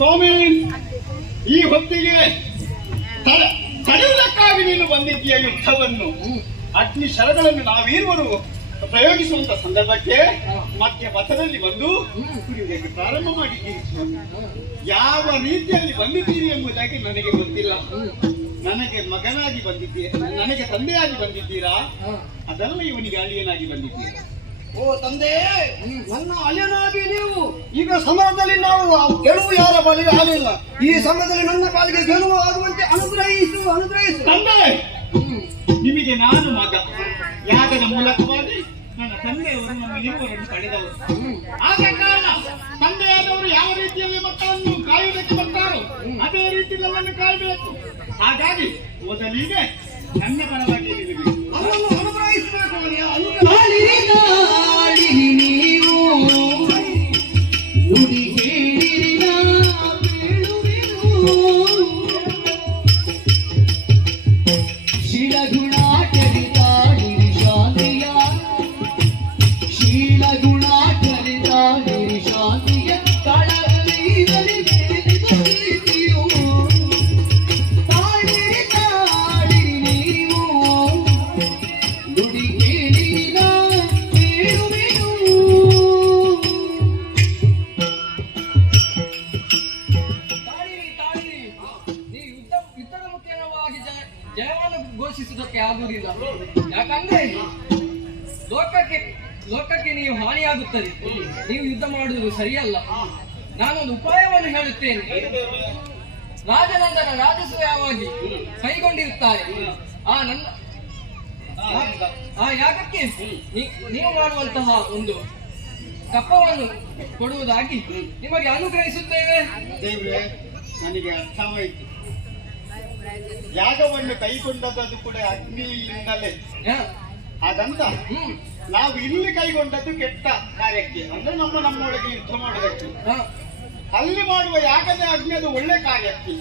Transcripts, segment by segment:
ಸ್ವಾಮಿ, ಈ ಹೊತ್ತಿಗೆ ತಡೆಯುವುದಕ್ಕಾಗಿ ನೀನು ಬಂದಿದ್ದೀಯ ಯುದ್ಧವನ್ನು. ಅಗ್ನಿ ಶರಗಳನ್ನು ನಾವೀರುವರು ಪ್ರಯೋಗಿಸುವಂತ ಸಂದರ್ಭಕ್ಕೆ ಮತ್ತೆ ಪಥದಲ್ಲಿ ಬಂದು ಕುಡಿಯುವುದಕ್ಕೆ ಪ್ರಾರಂಭ ಮಾಡಿದ್ದೀರಿ ಸ್ವಾಮಿ. ಯಾವ ರೀತಿಯಲ್ಲಿ ಬಂದಿದ್ದೀರಿ ಎಂಬುದಾಗಿ ನನಗೆ ಗೊತ್ತಿಲ್ಲ. ನನಗೆ ಮಗನಾಗಿ ಬಂದಿದ್ದೀರಾ, ನನಗೆ ತಂದೆಯಾಗಿ ಬಂದಿದ್ದೀರಾ, ಅದಲ್ಲ ಇವನಿಗೆ ಅಳಿಯನಾಗಿ ಬಂದಿದ್ದೀರಾ. ಓ ತಂದೆ, ನನ್ನ ಅಳಿಯನಾಗಿ ನೀವು ಈಗ ಸಮರದಲ್ಲಿ ನಾವು ಗೆಲುವು ಯಾರ ಬಳಿಗೆ ಆಗಲಿಲ್ಲ. ಈ ಸಮರದಲ್ಲಿ ನನ್ನ ಪಾಲಿಗೆ ಗೆಲುವು ಆಗುವಂತೆ ಅನುಗ್ರಹಿಸು. ತಂದೆ, ನಿಮಗೆ ನಾನು ಮಗ. ಯಾಗದ ಮೂಲಕವಾಗಿ ನನ್ನ ತಂದೆಯವರು ನಮ್ಮ ಇರುವರನ್ನು ಪಡೆದವರು. ಆದ ಕಾರಣ ತಂದೆಯಾದವರು ಯಾವ ರೀತಿಯಲ್ಲಿ ಮಕ್ಕಳನ್ನು ಕಾಯುವುದಕ್ಕೆ ಬರ್ತಾರೋ ಅದೇ ರೀತಿ ನಮ್ಮನ್ನು ಕಾಯಬೇಕು. ಹಾಗಾಗಿ ಮೊದಲಿಗೆ ನನ್ನ ಪರವಾಗಿ ಅವರನ್ನು ಅನುಗ್ರಹಿಸಬೇಕು. ಘೋಷಿಸುವುದಕ್ಕೆ ಆಗುವುದಿಲ್ಲ. ಯಾಕಂದ್ರೆ ಲೋಕಕ್ಕೆ ನೀವು ಹಾನಿಯಾಗುತ್ತದೆ. ನೀವು ಯುದ್ಧ ಮಾಡುವುದು ಸರಿಯಲ್ಲ. ನಾನೊಂದು ಉಪಾಯವನ್ನು ಹೇಳುತ್ತೇನೆ. ರಾಜನಂದನ ರಾಜಸೂಯವಾಗಿ ಕೈಗೊಂಡಿರುತ್ತಾರೆ. ಆ ಯಾಗಕ್ಕೆ ನೀವು ಮಾಡುವಂತಹ ಒಂದು ಕಪ್ಪವನ್ನು ಕೊಡುವುದಾಗಿ ನಿಮಗೆ ಅನುಗ್ರಹಿಸುತ್ತೇವೆ. ನನಗೆ ಅರ್ಥವಾಯಿತು. ಯಾಗವನ್ನು ಕೈಗೊಂಡದ್ದು ಕೂಡ ಅಗ್ನಿಯಿಂದಲೇ. ಹಾಗಂತ ನಾವು ಇಲ್ಲಿ ಕೈಗೊಂಡದ್ದು ಕೆಟ್ಟ ಕಾರ್ಯಕ್ಕೆ, ಅಂದ್ರೆ ನಮ್ಮೊಳಗೆ ಯುದ್ಧ ಮಾಡುವುದಕ್ಕೆ. ಅಲ್ಲಿ ಮಾಡುವ ಯಾಗದ ಅಗ್ನಿ ಅದು ಒಳ್ಳೆ ಕಾರ್ಯಕ್ಕೆ,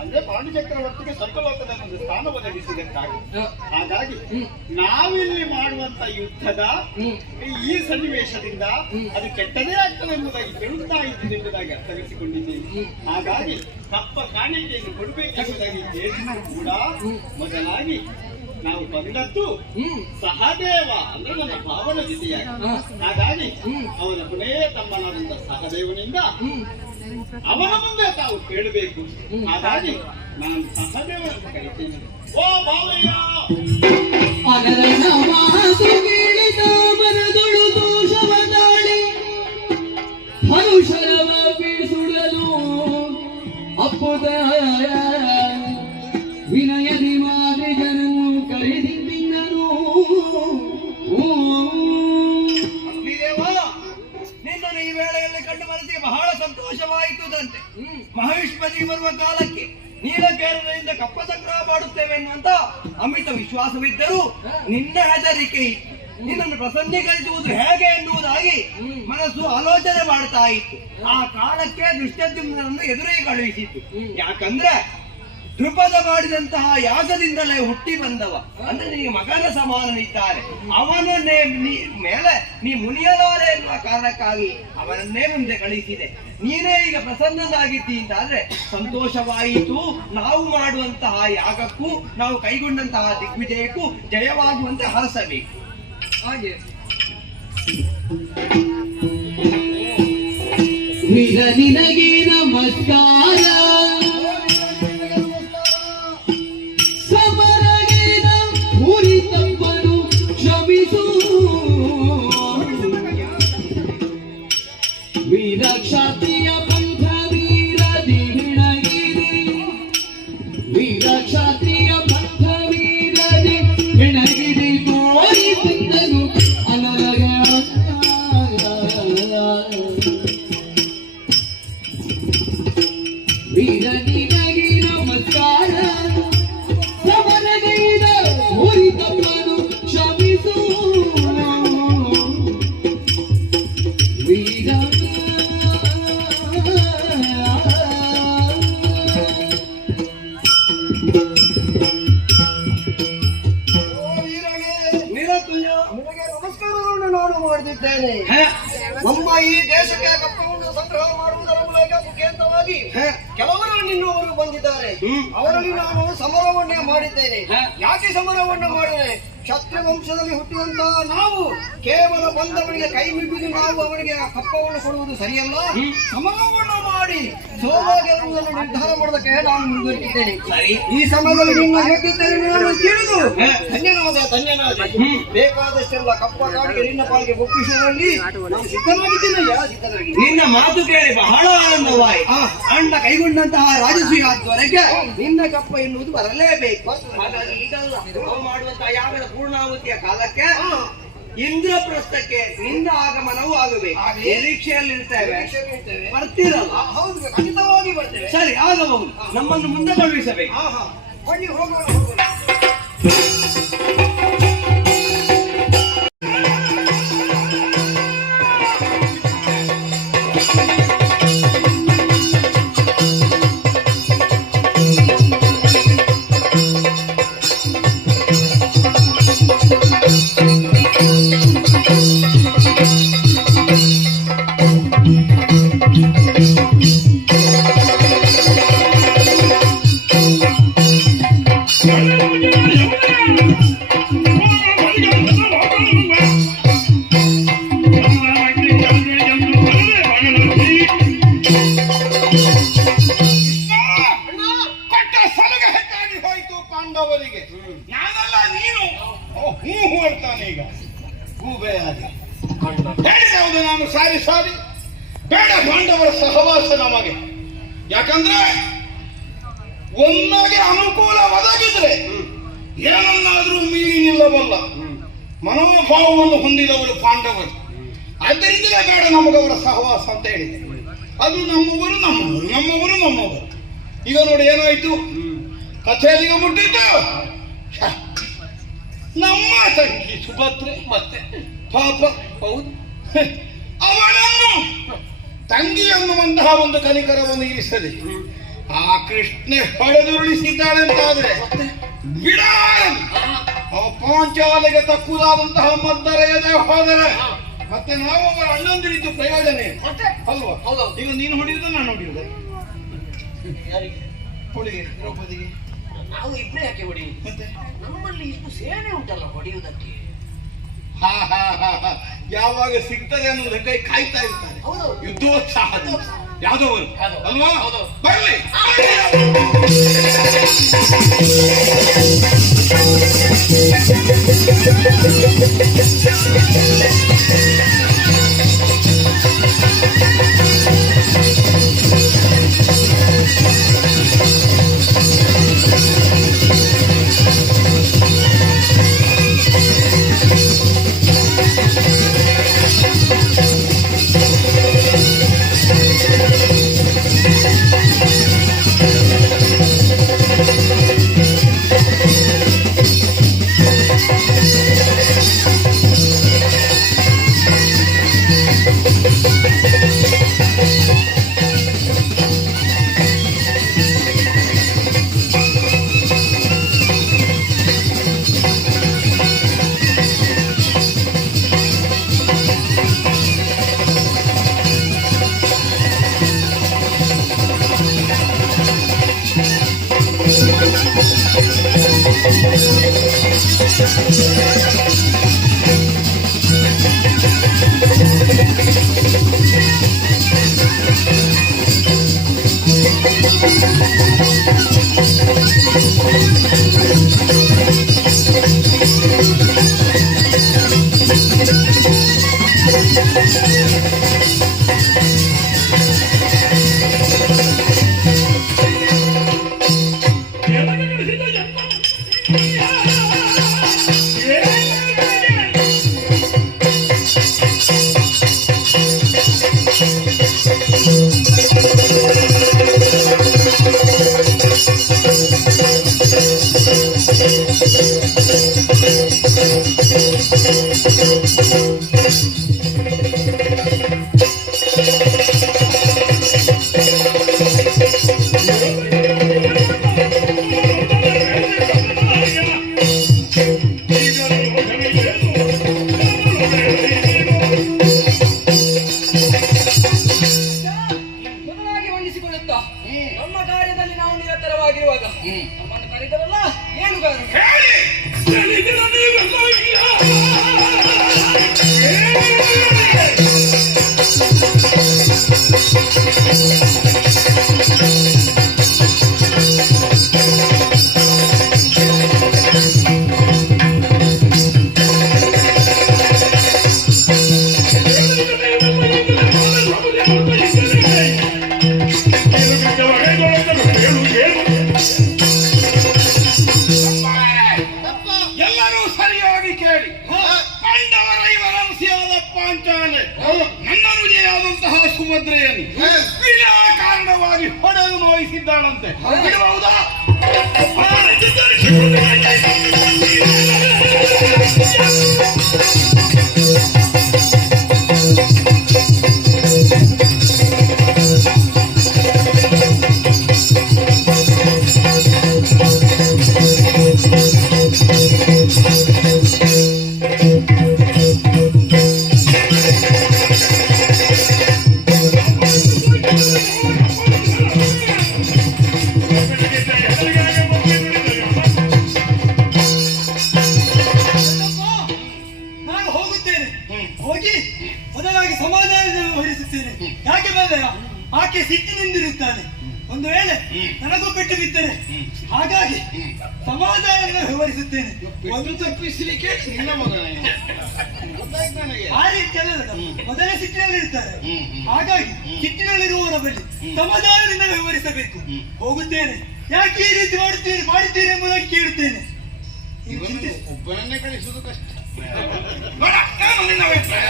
ಅಂದ್ರೆ ಪಾಂಡು ಚಕ್ರವರ್ತಿಗೆ ಸ್ವರ್ಗಲೋಕದ ಒಂದು ಸ್ಥಾನ ಒದಗಿಸಿದಕ್ಕಾಗಿ. ಹಾಗಾಗಿ ನಾವಿಲ್ಲಿ ಮಾಡುವಂತ ಯುದ್ಧದ ಈ ಸನ್ನಿವೇಶದಿಂದ ಅದು ಕೆಟ್ಟದೇ ಆಗ್ತದೆ ಎಂಬುದಾಗಿ ಕೇಳುತ್ತಾ ಇದ್ದಿದೆ ಎಂಬುದಾಗಿ ಅರ್ಥೈಸಿಕೊಂಡಿದ್ದೇನೆ. ಹಾಗಾಗಿ ತಪ್ಪ ಕಾಣಿಕೆಯನ್ನು ಕೊಡಬೇಕೆಂಬುದಾಗಿ ಹೇಳಿದ್ರು ಕೂಡ ಮೊದಲಾಗಿ ನಾವು ಬಂದದ್ದು ಸಹದೇವ ಅಂದ್ರೆ ನನ್ನ ಭಾವನ ಜೊತೆಯಾಗಿ. ಹಾಗಾಗಿ ಅವನ ಕೊನೆಯ ತಮ್ಮನಾದಂತ ಸಹದೇವನಿಂದ ಅವನ ಮುಂದೆ ತಾವು ಕೇಳಬೇಕು. ಹಾಗಾಗಿ ನಾನು ಸಹದೇವನನ್ನು ಕರೀತೇನೆ. ಓ ಭಾವಯ್ಯ, ಅಪ್ಪುದ ವಿನಯದಿ ಮಾದಿ ಜನನು ಕರೆದಿದ್ದನು. ನಿನ್ನನ್ನು ಈ ವೇಳೆಯಲ್ಲಿ ಕಂಡು ಮನಸ್ಸಿಗೆ ಬಹಳ ಸಂತೋಷವಾಯಿತುದಂತೆ. ಮಹೇಶ್ವರಿ ಬರುವ ಕಾಲಕ್ಕೆ ನೀಲಕೇರದಿಂದ ಕಪ್ಪ ಸಂಗ್ರಹ ಮಾಡುತ್ತೇವೆ ಎನ್ನುವಂತ ಅಮಿತ ವಿಶ್ವಾಸವಿದ್ದರೂ ನಿನ್ನ ಹೆದರಿಕೆ ನಿನ್ನನ್ನು ಪ್ರಸನ್ನೀಕರಿಸುವುದು ಹೇಗೆ ಎನ್ನುವುದಾಗಿ ಮನಸ್ಸು ಆಲೋಚನೆ ಮಾಡ್ತಾ ಇತ್ತು. ಆ ಕಾಲಕ್ಕೆ ದುಷ್ಟದ್ಯುಮ್ನನ್ನು ಎದುರಿಗೆ ಕಳುಹಿಸಿತ್ತು. ಯಾಕಂದ್ರೆ ದೃಪದ ಮಾಡಿದಂತಹ ಯಾಗದಿಂದಲೇ ಹುಟ್ಟಿ ಬಂದವ ಅಂದ್ರೆ ನಿನಗೆ ಮಗನ ಸಮಾನನಿದ್ದಾರೆ. ಅವನನ್ನೇ ಮೇಲೆ ನೀ ಮುನಿಯಲಾರೆ ಎನ್ನುವ ಕಾರಣಕ್ಕಾಗಿ ಅವನನ್ನೇ ಮುಂದೆ ಕಳಿಸಿದೆ. ನೀನೇ ಈಗ ಪ್ರಸನ್ನನಾಗಿದ್ದಿ ಅಂತಾದ್ರೆ ಸಂತೋಷವಾಯಿತು. ನಾವು ಮಾಡುವಂತಹ ಯಾಗಕ್ಕೂ ನಾವು ಕೈಗೊಂಡಂತಹ ದಿಗ್ವಿಜಯಕ್ಕೂ ಜಯವಾಗುವಂತೆ ಹರಸಬೇಕು. ಹಾಗೆ ವೀರ ನಿನಗೆ ನಮಸ್ಕಾರ, ಸಮರಗೇನ ಉರಿ ತಪ್ಪನು ಕ್ಷಮಿಸು. ವೀರ ಕ್ಷಾತ್ರಿಯ ಪಂಥ ವೀರ ದಿಹಿಣಗಿರಿ, ವೀರ ಕ್ಷಾತ್ರಿಯ ಪಂಥ ವೀರ ದಿಹಿಣಗಿರಿ ತೋರಿ ಬಂದನು ಅನಲಗ. ವೀರ ನಿನಗೆ ನಮಸ್ಕಾರ, ಸಮರಗೈದ ಉರಿ ತಪ್ಪನು ಕ್ಷಮಿಸು. ವೀರ ನಿನಗೆ ನಮಸ್ಕಾರವನ್ನು ನಾನು ಮಾಡುತ್ತಿದ್ದೇನೆ. ನಮ್ಮ ಈ ದೇಶಕ್ಕೆ ಕಪ್ಪವನ್ನು ಸಂಗ್ರಹ ಮಾಡುವುದರ ಮೂಲಕ ಮುಖೇಂದ್ರವಾಗಿ ಕೆಲವರು ನಿನ್ನವರು ಬಂದಿದ್ದಾರೆ. ಅವರಲ್ಲಿ ನಾನು ಸಮರವನ್ನೇ ಮಾಡಿದ್ದೇನೆ. ಯಾಕೆ ಸಮರವನ್ನು ಮಾಡಿದೆ? ಕ್ಷತ್ರಿಯ ವಂಶದಲ್ಲಿ ಹುಟ್ಟಿದಂತಹ ನಾವು ಕೇವಲ ಬಂದವರಿಗೆ ಕೈ ಮುಗಿದು ನಾವು ಅವರಿಗೆ ಕಪ್ಪವನ್ನು ಕೊಡುವುದು ಸರಿಯಲ್ಲ. ಸಮರವನ್ನು ಮಾಡಿ ಸೋಲ ಗೆಲ್ಲುವುದನ್ನು ನಿರ್ಧಾರ ಮಾಡೋದಕ್ಕೆ ನಾನು ಮುಂದುವರಿಸಿದ್ದೇನೆ. ಈ ಸಮಯದಲ್ಲಿ ನಿನ್ನ ಹೇಗಿದ್ದೇನೆ ನಾನು ತಿಳಿದು ಧನ್ಯನಾದೆ. ಬೇಕಾದಷ್ಟೆಲ್ಲ ಕಪ್ಪ ಕಾಡಿಗೆ ನಿನ್ನ ಪಾಲಿಗೆ ಒಪ್ಪಿಸುವಲ್ಲಿ ನಾನು ಸಿದ್ಧನಾಗಿದ್ದೇನೆ. ನಿನ್ನ ಮಾತು ಕೇಳಿ ಬಹಳ ಆನಂದವಾಯಿತು. ಅಣ್ಣ ಕೈಗೊಂಡಂತಹ ರಾಜಸೂಯ ಆದ್ವರೆಗೆ ನಿನ್ನ ಕಪ್ಪ ಎನ್ನುವುದು ಬರಲೇಬೇಕು. ಹಾಗಾಗಿ ಈಗಲ್ಲ ನಾವು ಮಾಡುವಂತಹ ಯಾವೆಲ್ಲ ಪೂರ್ಣಾವತಿಯ ಕಾಲಕ್ಕೆ ಇಂದ್ರಪ್ರಸ್ಥಕ್ಕೆ ನಿನ್ನ ಆಗಮನವೂ ಆಗಬೇಕು. ನಿರೀಕ್ಷೆಯಲ್ಲಿರ್ತೇವೆ, ಬರ್ತೀರಲ್ಲ? ಹೌದು, ಖಂಡಿತವಾಗಿ ಬರ್ತೇವೆ. ಸರಿ, ಆಗಬಹುದು. ನಮ್ಮನ್ನು ಮುಂದೆ ಕಳುಹಿಸಬೇಕು. ಬನ್ನಿ ಹೋಗೋಣ. ಪಾಂಡವರಿಗೆ ನಾನಲ್ಲ ನೀನು ಹೂ ಹೇಳ್ತಾನೆ. ಈಗ ಹೂಬೆ ಆಗಿ ಹೇಳಿದೆವುದು ನಾನು ಸಾರಿ ಬೇಡ ಪಾಂಡವರ ಸಹವಾಸ ನಮಗೆ. ಯಾಕಂದ್ರೆ ಒಮ್ಮೆಗೆ ಅನುಕೂಲ ಒದಗಿದ್ರೆ ಏನನ್ನಾದ್ರೂ ಮೀರಿ ನಿಲ್ಲಬಲ್ಲ ಮನೋಭಾವವನ್ನು ಹೊಂದಿದವರು ಪಾಂಡವರು. ಆದ್ದರಿಂದಲೇ ಬೇಡ ನಮಗವರ ಸಹವಾಸ ಅಂತ ಹೇಳಿದೆ. ಅದು ನಮ್ಮವರು. ಈಗ ನೋಡಿ ಏನಾಯ್ತು, ಕಥೆಯಲ್ಲಿಗೆ ಮುಟ್ಟಿದ್ದು ನಮ್ಮ ತಂಗಿ ಸುಭದ್ರೆ. ಮತ್ತೆ ಪಾಪ ಹೌದು, ಅವಳನ್ನು ತಂಗಿ ಅನ್ನುವಂತಹ ಒಂದು ಕನಿಕರವನ್ನು ಇರಿಸದೆ ಆ ಕೃಷ್ಣ ಹೊಡೆದುರುಳಿಸಿದ್ದಾಳೆ ಅಂತಾದ್ರೆ ಬಿಡ. ಪಾಂಚಾಲಿಗೆ ತಕ್ಕುದಾದಂತಹ ಮದ್ದರೆಯದೆ ಹೋದರೆ ಮತ್ತೆ ನಾವು ಅವರ ಅಣ್ಣಂದಿರಿದ್ದು ಪ್ರಯೋಜನ ಅಲ್ವಾ? ಈಗ ನೀನು ಹೊಡೆಯುವುದು, ನಾನು ಹೊಡೆಯುವುದು. ಹೊಡಿಗೆ ದ್ರೌಪದಿಗೆ ನಾವು ಇಬ್ಬರೇ ಯಾಕೆ ಹೊಡೆಯುವುದು? ಮತ್ತೆ ನಮ್ಮಲ್ಲಿ ಇಷ್ಟು ಸೇನೆ ಉಂಟಲ್ಲ ಹೊಡೆಯುವುದಕ್ಕೆ. ಯಾವಾಗ ಸಿಗ್ತದೆ ಅನ್ನೋದಕ್ಕೆ ಕಾಯ್ತಾ ಇರ್ತಾರೆ. ಯುದ್ಧೋತ್ಸಾಹ ಯಾದವರು ಅಲ್ವಾ? ಬರಲಿ. ಮೊದಲಾಗಿ ವಂದಿಸಿಕೊಳ್ಳುತ್ತಾ ನಮ್ಮ ಕಾರ್ಯದಲ್ಲಿ ನಾವು ನಿರತರವಾಗಿರುವಾಗ ನಮ್ಮನ್ನು ಕರೆದರಲ್ಲ ಏನು ಕಾರಣ? ಎಲ್ಲರೂ ಸರಿಯಾಗಿ ಕೇಳಿ. ಪಾಂಡವರ ಇವರಂಶಿಯಾದ ಪಾಂಚಾಲೆ ನನ್ನ ವಿಜಯಾದಂತಹ ಸುಭದ್ರೆಯನ್ನು ವಿನಾಕಾರಣವಾಗಿ ಹೊಡೆದು ನೋಯಿಸಿದ್ದಾಳಂತೆ. ಬಿಡಬಹುದಾ? ನಾನು ಹೋಗುತ್ತೇನೆ. ಹೋಗಿ ಮೊದಲಾಗಿ ಸಮಾಧಾನ ಹೊರಿಸುತ್ತೇನೆ. ಯಾಕೆ ಬಂದ ಆಕೆ ಸಿಟ್ಟಿನಿಂದಿರುತ್ತಾನೆ. ಒಂದು ವೇಳೆ ನನಗೂ ಬಿಟ್ಟು ಬಿದ್ದರೆ ಹಾಗಾಗಿ ಸಮಾಧಾನ ವಿವರಿಸುತ್ತೇನೆ. ಒಂದು ತಪ್ಪಿಸಲಿಕ್ಕೆ ನಿನ್ನ ಮಗನ ನನಗೆ ಆ ರೀತಿ ಅಲ್ಲ, ಮೊದಲೇ ಸಿಟ್ಟಿನಲ್ಲಿರ್ತಾರೆ. ಹಾಗಾಗಿ ಸಿಟ್ಟಿನಲ್ಲಿರುವವರ ಬಳಿ ಸಮಾಧಾನದಿಂದ ವ್ಯವಹರಿಸಬೇಕು. ಹೋಗುತ್ತೇನೆ. ಯಾಕೆ ಈ ರೀತಿ ಮಾಡುತ್ತೀರಿ ಎಂಬುದಾಗಿ ಕೇಳುತ್ತೇನೆ. ಒಬ್ಬನನ್ನೇ ಕಳಿಸುವುದು ಕಷ್ಟ. ನೋಡ, ನಾನು ನಿನ್ನ ಅಭಿಪ್ರಾಯ.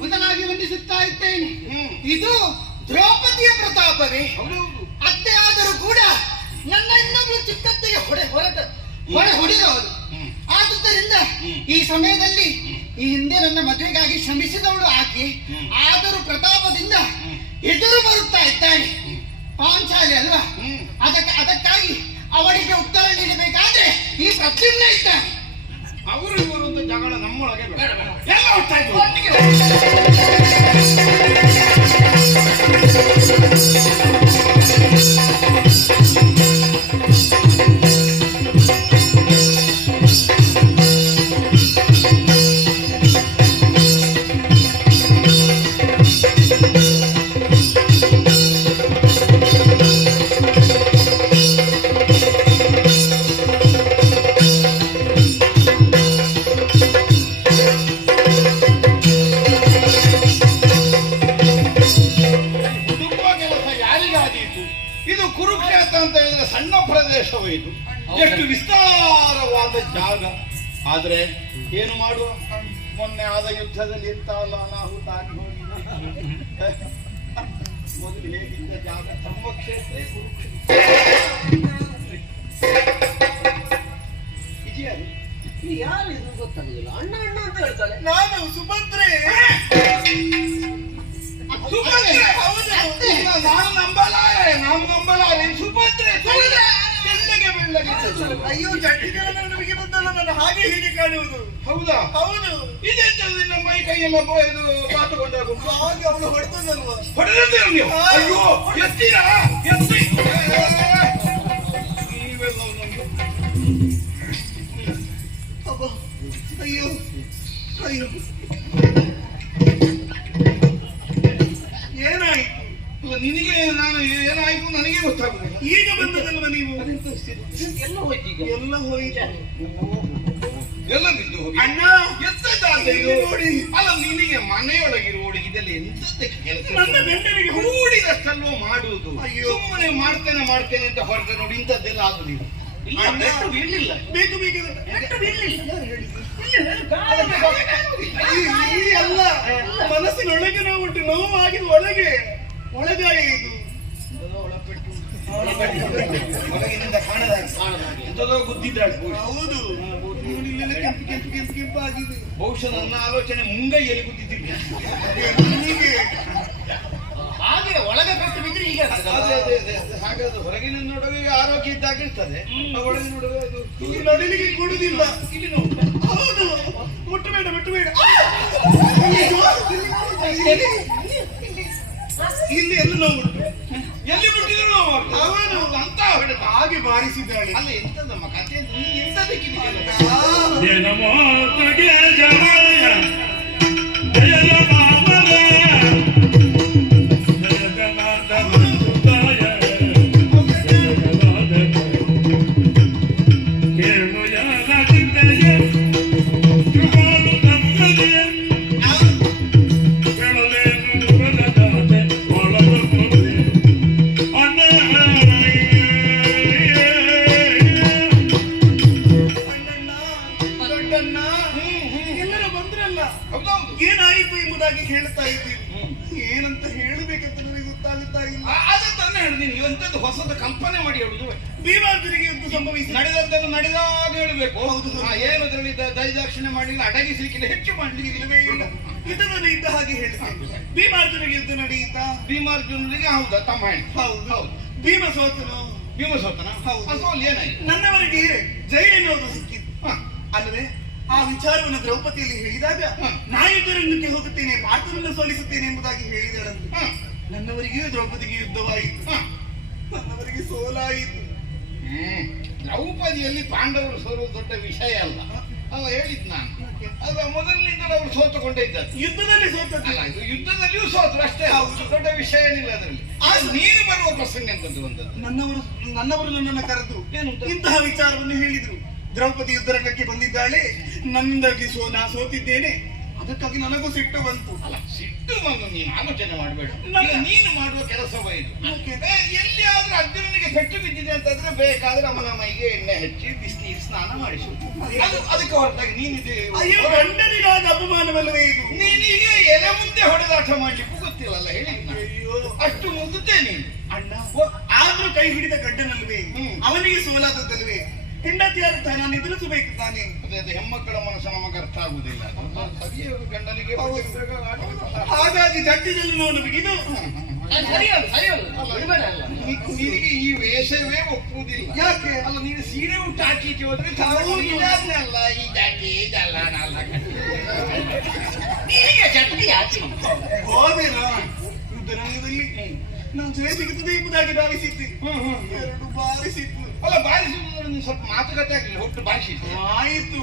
ಮೊದಲಾಗಿ ವಂದಿಸುತ್ತಾ ಇದ್ದೇನೆ. ಇದು ದ್ರೌಪದಿಯ ಪ್ರತಾಪವೇ? ಅತ್ತೆ ಆದರೂ ಕೂಡ ನನ್ನ ಇನ್ನೊಬ್ಬಳು ಚಿಕ್ಕತ್ತಿಗೆ ಹೊಡೆ ಹೊಡೆದವಳು. ಆದುದರಿಂದ ಈ ಸಮಯದಲ್ಲಿ ಈ ಹಿಂದೆ ನನ್ನ ಮದುವೆಗಾಗಿ ಶ್ರಮಿಸಿದವಳು ಆಕೆ. ಆದರೂ ಪ್ರತಾಪದಿಂದ ಎದುರು ಬರುತ್ತಾ ಇದ್ದಾಳೆ. ಪಾಂಚಾಲಿ ಅಲ್ವಾ? ಅದಕ್ಕಾಗಿ ಅವಳಿಗೆ ಉತ್ತರ ನೀಡಬೇಕಾದ್ರೆ ಈ ಪ್ರತಿಜ್ಞೆ ಇದ್ದಾನೆ. ಅವರು ಇವರು ಒಂದು ಜಗಳ ನಮ್ಮೊಳಗೆ ಬೇಡ. ಎಲ್ಲ ಒಟ್ಟಾಗಿ ಇದು ಕುರುಕ್ಷೇತ್ರ ಅಂತ ಹೇಳಿದ್ರೆ ಸಣ್ಣ ಪ್ರದೇಶವೇ ಇದು. ಎಷ್ಟು ವಿಸ್ತಾರವಾದ ಜಾಗ. ಆದ್ರೆ ಏನು ಮಾಡುವ, ಮೊನ್ನೆ ಆದ ಯುದ್ಧದಲ್ಲಿ ಇಂತಲ್ಲ ಅನಾಹುತ ಆಗಿ ಹೋಗಿ ಮೊದಲು ಹೇಗಿದ್ದ ಜಾಗ ಧರ್ಮಕ್ಷೇತ್ರ ಕುರುಕ್ಷೇತ್ರ. ಯಾರು ಇದು ಗೊತ್ತಾಗುದಿಲ್ಲ. ಅಣ್ಣ ಅಣ್ಣ ಅಂತ ಹೇಳ್ತಾಳೆ. ನಾನು ಸುಭದ್ರೆ. ಸುಭದ್ರೆ ಇಲ್ಲ, ನಾನು ನಂಬಲ ನೀನು ಸುಭದ್ರೆ ತೆಳ್ಳಗೆ ಬೆಳ್ಳಗೆ. ಅಯ್ಯೋ ಚಟ್ಟಿಗಳ ನಮಗೆ ಬಂದಲ್ಲ, ನಾನು ಹಾಗೆ ಹೀಗೆ ಕಾಣುವುದು. ಹೌದಾ? ಹೌದು. ಇದೆಂತದ್ದು ನಿನ್ನ ಮೈ ಕೈಯೆಲ್ಲ ಇದು ಕಾತುಕೊಂಡಾಗ ಹಾಗೆ ಅವಳು ಹೊಡೆದಲ್ವಾ? ಹೊಡೆದದ್ದೇ ನೀವು? ಅಯ್ಯೋ ಎತ್ತೀರಾ? ಎತ್ತಿ ನೀವೆಲ್ಲ ನಮ್ಗೆ ಅಬ್ಬ, ಅಯ್ಯೋ ಅಯ್ಯೋ, ಏನಾಯ್ತು? ಅಲ್ಲ, ನಿನಗೆ ನಾನು ಏನಾಯ್ತು ನನಗೆ ಗೊತ್ತಾಗುದಿಲ್ಲ. ಈಗ ಬಂದದಲ್ವ ನೀವು? ಎಲ್ಲ ಹೋಯ್ತು ಈಗ. ಎಲ್ಲ ಹೋಯ್ತು. ಎಲ್ಲ ಬಿದ್ದು ಹೋಗಿ ಅಣ್ಣ ಎತ್ತದ್ದಾದ್ರೆ ಇದು ಇಲ್ಲಿ ನೋಡಿ. ಅಲ್ಲ, ನಿನಗೆ ಮನೆಯೊಳಗಿರುವ ಇದೆಲ್ಲ ಎಂತದ್ದಕ್ಕೆ ಕೆಲಸ? ನನ್ನ ಗಂಡನಿಗೆ ಹೂಡಿದಷ್ಟಲ್ವೋ ಮಾಡುವುದು. ಅಯ್ಯೋ. ಸುಮ್ಮನೆ ಮಾಡ್ತೇನೆ ಅಂತ ಹೊರಟೆ ನೋಡಿ, ಇಂಥದ್ದೆಲ್ಲ ಆಗುದಿಲ್ಲ. ಇಲ್ಲ, ಬೆಟ್ಟು ಬೀಳ್ಲಿಲ್ಲ. ಬೇಕು ಬೇಕು ಬೆಟ್ಟು ಬೀಳ್ಲಿಲ್ಲ. ಇಲ್ಲಿ ಅಲ್ಲ, ಮನಸ್ಸಿನೊಳಗೆ ನೋವುಂಟು. ನೋವಾಗಿದ್ದು ಒಳಗೆ ಒಳಗಾಯ ಇದು. ಹೊರಗಿನಿಂದ ಕಾಣದಾಗಿ ಎಂತದೋ ಗುದ್ದಿದ್ದಾಳೆ. ಹೌದು, ಇಲ್ಲೆಲ್ಲ ಕೆಂಪು ಕೆಂಪು ಕೆಂಪು ಕೆಂಪು ಆಗಿದೆ. ಬಹುಶಃ ನನ್ನ ಆಲೋಚನೆ ಮುಂಗೈಯಲ್ಲಿ ಗುದ್ದಿದ್ದೀನಿ. ನಿನಗೆ ಹಾಗೆ ಒಳಗೆ ಬೆಟ್ಟು ಬಿದ್ರೆ ಈಗ ಹಾಗಾದ್ರೆ ಹೊರಗಿನ ನೋಡುವ ಆರೋಗ್ಯ ಇದ್ದಾಗಿರ್ತದೆ, ಒಳಗೆ ನೋಡುವ ಅದು ಇಲ್ಲಿ ನಡಿಲಿಕ್ಕೆ ಕೊಡುದಿಲ್ಲ. ಇಲ್ಲಿ ನೋಡು. ಹೌದು, ಮುಟ್ಟಬೇಡ ಮುಟ್ಟಬೇಡ. ಇಲ್ಲಿ ಎಲ್ಲ ನೋವುಂಟು. ಎಲ್ಲಿ ಬಿಟ್ಟಿದ್ರು ನಾವು ಅವನು ಅಂತ ಹೊಡೆದ ಹಾಗೆ ಬಾರಿಸಿದ್ದಾಳೆ. ಅಲ್ಲ, ಎಂತದಮ್ಮ ಕಥೆ ಅಂತ ನೀ ಎಂತದಕ್ಕೆ ನಮೋ ತುಗೆ ಜಯ ಜಯ ಮಾಮಲಯ ಜಗನ್ನಾಥ ಮಂಜುತಾಯ ಜಗನ್ನಾಥ ಕೇಳು ಯಾಗಿದ್ದೆಯ ಕೃಪಾಲು ನಮ್ಮನೆಯ ಕೇಳಲೇನು ಬದಲಾದೆ ಒಳಗೆ ಅಣ್ಣ ದೊಡ್ಡಣ್ಣ ಎಲ್ಲರೂ ಬಂದ್ರಲ್ಲ, ಹೌದೌದು. ಏನಾಯಿತು ಎಂಬುದಾಗಿ ಹೇಳ್ತಾ ಇದ್ದೀವಿ. ಏನಂತ ಹೇಳಬೇಕಂತ ನನಗೆ ಗೊತ್ತಾಗುತ್ತಾ ಇಲ್ಲ. ಅದನ್ನ ಹೇಳಿದೀನಿ. ಎಂತದ್ದು ಹೊಸದ ಕಲ್ಪನೆ ಮಾಡಿ ಹೇಳುದು. ಭೀಮಾರ್ಜುನಿಗೆ ಯುದ್ಧ ಸಂಭವಿಸಿ ನಡೆದದ್ದನ್ನು ನಡೆದಾಗ ಹೇಳಬೇಕು. ಏನು ಅದರಲ್ಲಿ ದೈದಾಕ್ಷಿಣ್ಯ ಮಾಡಲಿಲ್ಲ, ಅಡಗಿಸಲಿಕ್ಕಿಲ್ಲ, ಹೆಚ್ಚು ಮಾಡ್ಲಿಕ್ಕೆ ಇಲ್ಲವೇ ಇಲ್ಲ. ಇದನ್ನು ಇದ್ದ ಹಾಗೆ ಹೇಳ್ತೇನೆ. ಭೀಮಾರ್ಜುನಿಗೆ ಯುದ್ಧ ನಡೆಯಿತಾ? ಭೀಮಾರ್ಜುನರಿಗೆ ಹೌದಾ ತಮ್ಮ ಹೇಳಿ? ಹೌದು. ಭೀಮ ಸೋತನು. ಭೀಮಸೋತನ? ಹೌದು. ಅಸೋಲ್ ಏನಾಯ್ತು? ನನ್ನವರಿಗೆ ಜೈ ಎನ್ನುವುದು ಸಿಕ್ಕಿತ್ತು. ಅಲ್ಲವೇ ಆ ವಿಚಾರವನ್ನು ದ್ರೌಪದಿಯಲ್ಲಿ ಹೇಳಿದಾಗ ನಾ ಯುದ್ಧರಂಗಕ್ಕೆ ಹೋಗುತ್ತೇನೆ, ಪಾರ್ಥನನ್ನು ಸೋಲಿಸುತ್ತೇನೆ ಎಂಬುದಾಗಿ ಹೇಳಿದಳಂತೆ. ನನ್ನವರಿಗೂ ದ್ರೌಪದಿಗೆ ಯುದ್ಧವಾಯಿತು. ನನ್ನವರಿಗೆ ಸೋಲಾಯಿತು. ದ್ರೌಪದಿಯಲ್ಲಿ ಪಾಂಡವರು ಸೋಲುವ ದೊಡ್ಡ ವಿಷಯ ಅಲ್ಲ ಅಲ್ಲ, ಹೇಳಿದ್ ನಾನು. ಅಲ್ಲ, ಮೊದಲಿನಿಂದಲೂ ಅವರು ಸೋತುಕೊಂಡೇ ಇದ್ದಾರೆ. ಯುದ್ಧದಲ್ಲಿ ಸೋತದ್ದು. ಅಲ್ಲ, ಇದು ಯುದ್ಧದಲ್ಲಿಯೂ ಸೋತರು ಅಷ್ಟೇ, ದೊಡ್ಡ ವಿಷಯ ಏನಿಲ್ಲ ಅದರಲ್ಲಿ. ನೀನು ಬರುವ ಪ್ರಸಂಗ ಎಂತದ್ದು ಒಂದದ್ದು. ನನ್ನವರು ನನ್ನನ್ನು ಕರೆದು ಏನಂತ? ಇಂತಹ ವಿಚಾರವನ್ನು ಹೇಳಿದ್ರು. ದ್ರೌಪದಿ ಯುದ್ಧರಂಗಕ್ಕೆ ಬಂದಿದ್ದಾಳೆ, ನನ್ನದಾಗಿ ನಾ ಸೋತಿದ್ದೇನೆ, ಅದಕ್ಕಾಗಿ ನನಗೂ ಸಿಟ್ಟು ಬಂತು. ಅಲ್ಲ, ಸಿಟ್ಟು ಬಂದು ನೀನು ಆಲೋಚನೆ ಮಾಡಬೇಡ. ನೀನು ಮಾಡುವ ಕೆಲಸವೇ ಇದು. ಎಲ್ಲಿಯಾದ್ರೂ ಅರ್ಜುನನಿಗೆ ಪೆಟ್ಟು ಬಿದ್ದಿದೆ ಅಂತಂದ್ರೆ ಬೇಕಾದ್ರೆ ಅವನ ಮೈಗೆ ಎಣ್ಣೆ ಹಚ್ಚಿ ಬಿಸಿನೀರು ಸ್ನಾನ ಮಾಡಿಸುವುದು. ಅದಕ್ಕೆ ಹೊರತಾಗಿ ನೀನಿದೆ ಅಯ್ಯೋ, ಗಂಡನಿಗಾದ ಅಪಮಾನವಲ್ಲವೇ ಇದು? ನೀನೀಗ ಎಲೆ ಮುಂದೆ ಹೊಡೆದಾಟ ಮಾಡ್ಲಿಕ್ಕೂ ಗೊತ್ತಿಲ್ಲಲ್ಲ, ಹೇಳಿದ್ ನಾನು. ಅಯ್ಯೋ, ಅಷ್ಟು ಮುಗ್ಗುತ್ತೆ ನೀನು. ಅಣ್ಣ ಆದ್ರೂ ಕೈ ಹಿಡಿದ ಗಂಡನಲ್ವೇ, ಅವನಿಗೆ ಸೋಲಾದದ್ದಲ್ವೇ? ಹೆಂಡತಿಯಾದ ನಾನು ಎದುರಿಸಬೇಕು ತಾನೆ. ಅದೇ ಹೆಣ್ಮಕ್ಕಳ ಮನಸ್ಸು ನಮಗೆ ಅರ್ಥ ಆಗುದಿಲ್ಲ. ಸರಿಯೇ, ಗಂಡನಿಗೆ ಹಾಗಾಗಿ ಜಡ್ಡಿನಲ್ಲಿ ನೋಡು ಇದು. ನಿನಗೆ ಈ ವೇಷವೇ ಒಪ್ಪುವುದಿಲ್ಲ. ಯಾಕೆ? ಅಲ್ಲ, ನೀನು ಸೀರೆ ಉಟ್ಟು ಹಾಕಿಕ್ಕೆ ಹೋದ್ರೆ ಅಲ್ಲ, ಈ ಜಾತಿ ಇದಲ್ಲ ನಾಲ್ಲ ಹೋದೇನ ಯುದ್ಧರಂಗದಲ್ಲಿ ನಾನು ಜಯ ಸಿಗುತ್ತದೆ ಎಂಬುದಾಗಿ ಭಾವಿಸಿದ್ದೆ. ಎರಡು ಬಾರಿಸಿದ್ದು. ಅಲ್ಲ, ಬಾರಿಸುವುದನ್ನು ನೀನು ಸ್ವಲ್ಪ ಮಾತುಕತೆ ಆಗಲಿಲ್ಲ, ಒಟ್ಟು ಬಾರಿಸಿದ್ದೆ. ಆಯಿತು,